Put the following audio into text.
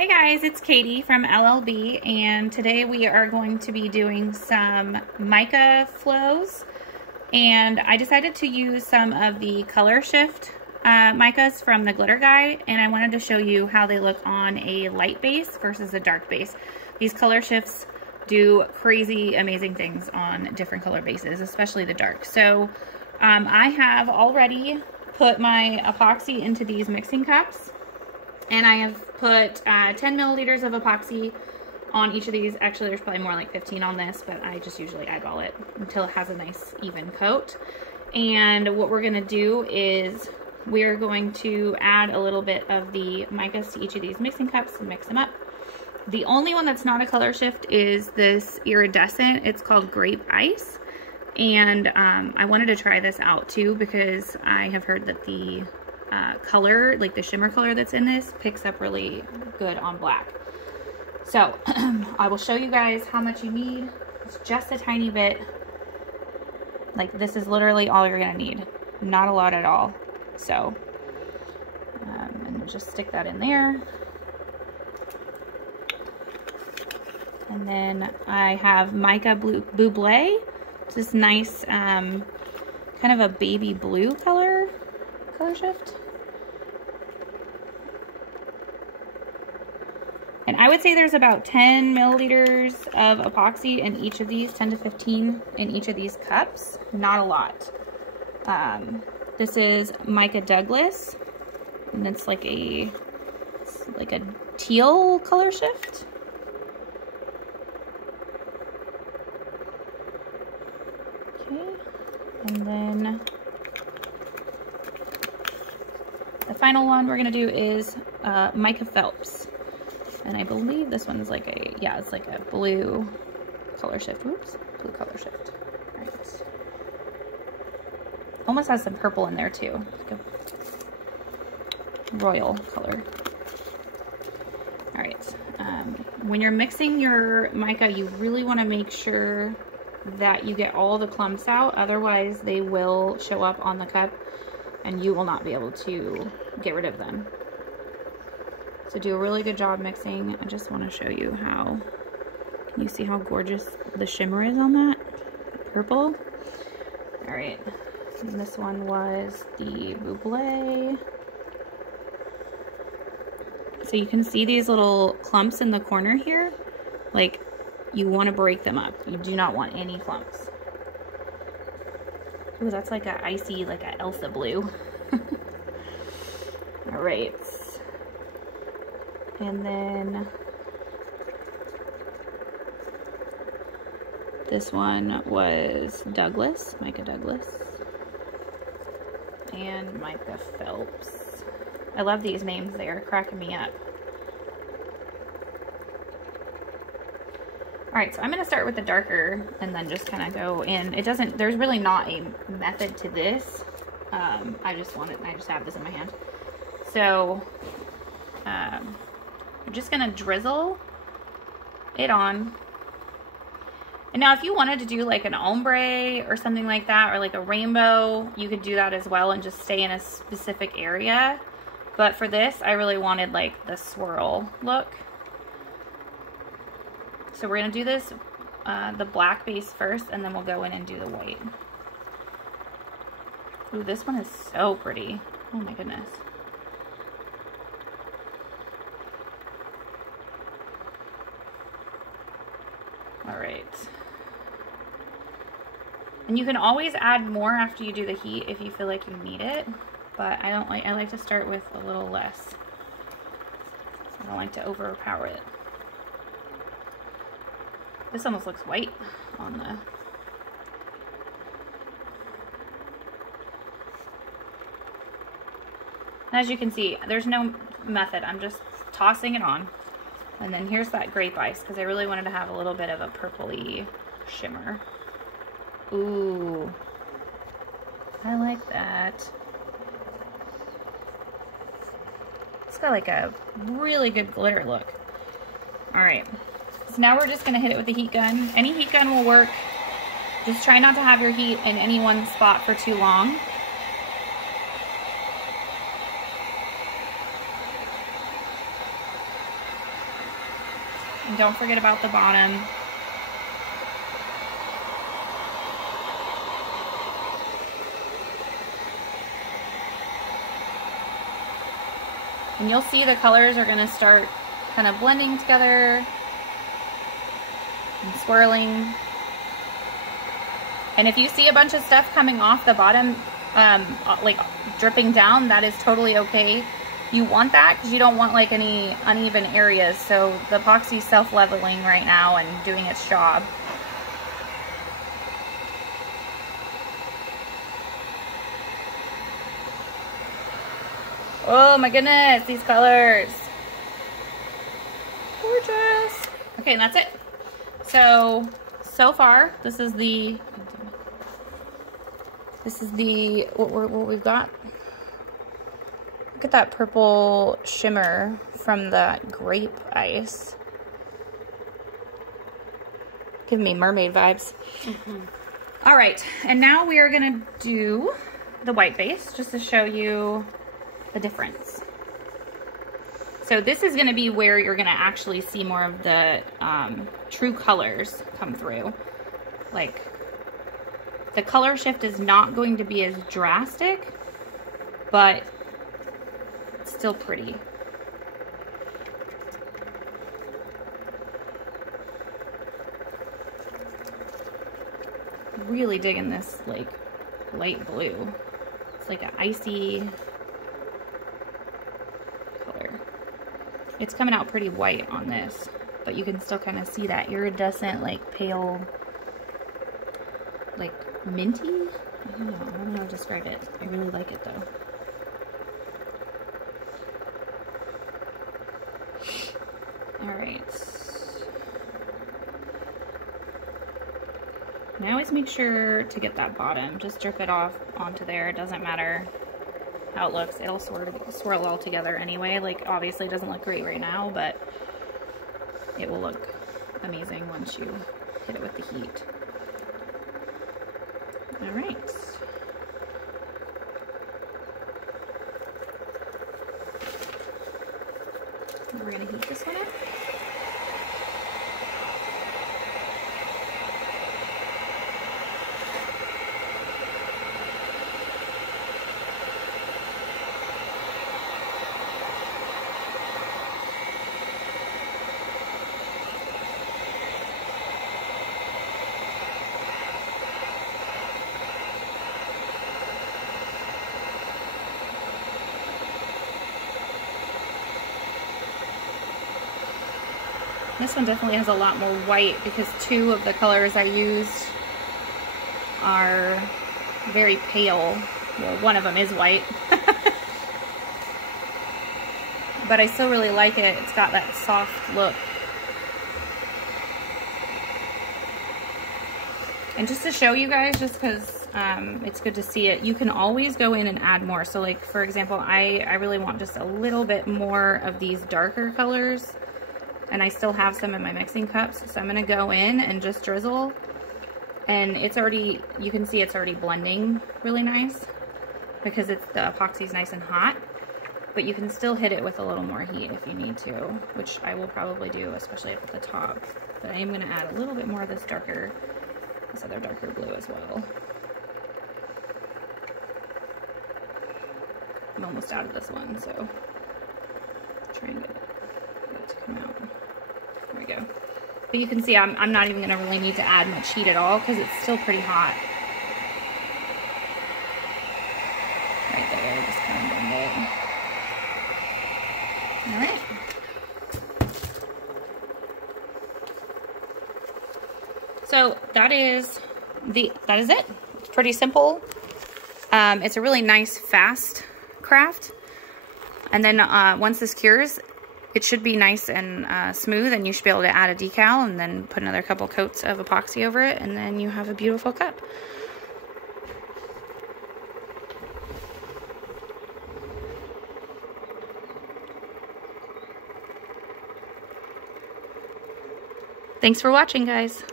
Hey guys, it's Katie from LLB, and today we are going to be doing some Mica Flows, and I decided to use some of the color shift micas from the glitter guide, and I wanted to show you how they look on a light base versus a dark base. These color shifts do crazy amazing things on different color bases, especially the dark. So I have already put my epoxy into these mixing cups, and I have put 10 milliliters of epoxy on each of these. Actually, there's probably more like 15 on this, but I just usually eyeball it until it has a nice even coat. And what we're gonna do is we're going to add a little bit of the micas to each of these mixing cups and mix them up. The only one that's not a color shift is this iridescent. It's called Grape Ice. And I wanted to try this out too because I have heard that the color, like the shimmer color that's in this, picks up really good on black. So I will show you guys how much you need. It's just a tiny bit. Like, this is literally all you're gonna need. Not a lot at all. So and just stick that in there. And then I have Mica Buble. It's this nice kind of a baby blue color shift. And I would say there's about 10 milliliters of epoxy in each of these, 10 to 15 in each of these cups. Not a lot. This is Mica Douglas, and it's like a teal color shift. Okay, and then the final one we're gonna do is Mica Phelps. And I believe this one's like a, yeah, it's like a blue color shift. Whoops, blue color shift. All right. Almost has some purple in there too, like a royal color. All right. When you're mixing your mica, you really want to make sure that you get all the clumps out. Otherwise, they will show up on the cup and you will not be able to get rid of them. So do a really good job mixing. I just want to show you how, can you see how gorgeous the shimmer is on that? Purple. All right, and this one was the Buble. So you can see these little clumps in the corner here. Like, you want to break them up. You do not want any clumps. Ooh, that's like a icy, like a Elsa blue. All right. And then this one was Douglas, Mica Douglas, and Mica Phelps. I love these names, they are cracking me up. All right, so I'm gonna start with the darker and then just kind of go in. It doesn't, there's really not a method to this. I just have this in my hand. So, I'm just gonna drizzle it on. And now if you wanted to do like an ombre or something like that, or like a rainbow, you could do that as well and just stay in a specific area. But for this, I really wanted like the swirl look. So we're gonna do this, the black base first, and then we'll go in and do the white. Ooh, this one is so pretty. Oh my goodness. All right. And you can always add more after you do the heat if you feel like you need it, but I like to start with a little less. I don't like to overpower it. This almost looks white on the... And as you can see, there's no method. I'm just tossing it on. And then here's that Grape Ice, because I really wanted to have a little bit of a purpley shimmer. Ooh, I like that. It's got like a really good glitter look. All right, so now we're just gonna hit it with the heat gun. Any heat gun will work. Just try not to have your heat in any one spot for too long. And don't forget about the bottom. And you'll see the colors are gonna start kind of blending together and swirling. And if you see a bunch of stuff coming off the bottom, like dripping down, that is totally okay. You want that because you don't want like any uneven areas. So the epoxy's self-leveling right now and doing its job. Oh my goodness, these colors. Gorgeous. Okay, and that's it. So far, this is what we've got. Look at that purple shimmer from that Grape Ice. Giving me mermaid vibes. All right, and now we are gonna do the white base just to show you the difference. So this is gonna be where you're gonna actually see more of the true colors come through. Like, the color shift is not going to be as drastic, but it's still pretty. Really digging this like light blue. It's like an icy color. It's coming out pretty white on this, but you can still kind of see that iridescent, like pale, like minty. I don't know how to describe it. I really like it though. All right. And I always make sure to get that bottom. Just drip it off onto there. It doesn't matter how it looks. It'll swirl all together anyway. Like, obviously it doesn't look great right now, but it will look amazing once you hit it with the heat. All right. We're gonna heat this one up. This one definitely has a lot more white because two of the colors I used are very pale. Well, one of them is white. But I still really like it. It's got that soft look. And just to show you guys, just because it's good to see it, you can always go in and add more. So like, for example, I really want just a little bit more of these darker colors. And I still have some in my mixing cups, so I'm gonna go in and just drizzle. And it's already, you can see it's already blending really nice because the epoxy's nice and hot. But you can still hit it with a little more heat if you need to, which I will probably do, especially at the top. But I am gonna add a little bit more of this other darker blue as well. I'm almost out of this one, so try and get it to come out. There we go. But you can see I'm not even going to really need to add much heat at all because it's still pretty hot. Right there, just kind of blend it. All right. So that is it. It's pretty simple. It's a really nice, fast craft. And then once this cures, it should be nice and smooth, and you should be able to add a decal and then put another couple coats of epoxy over it, and then you have a beautiful cup. Thanks for watching, guys.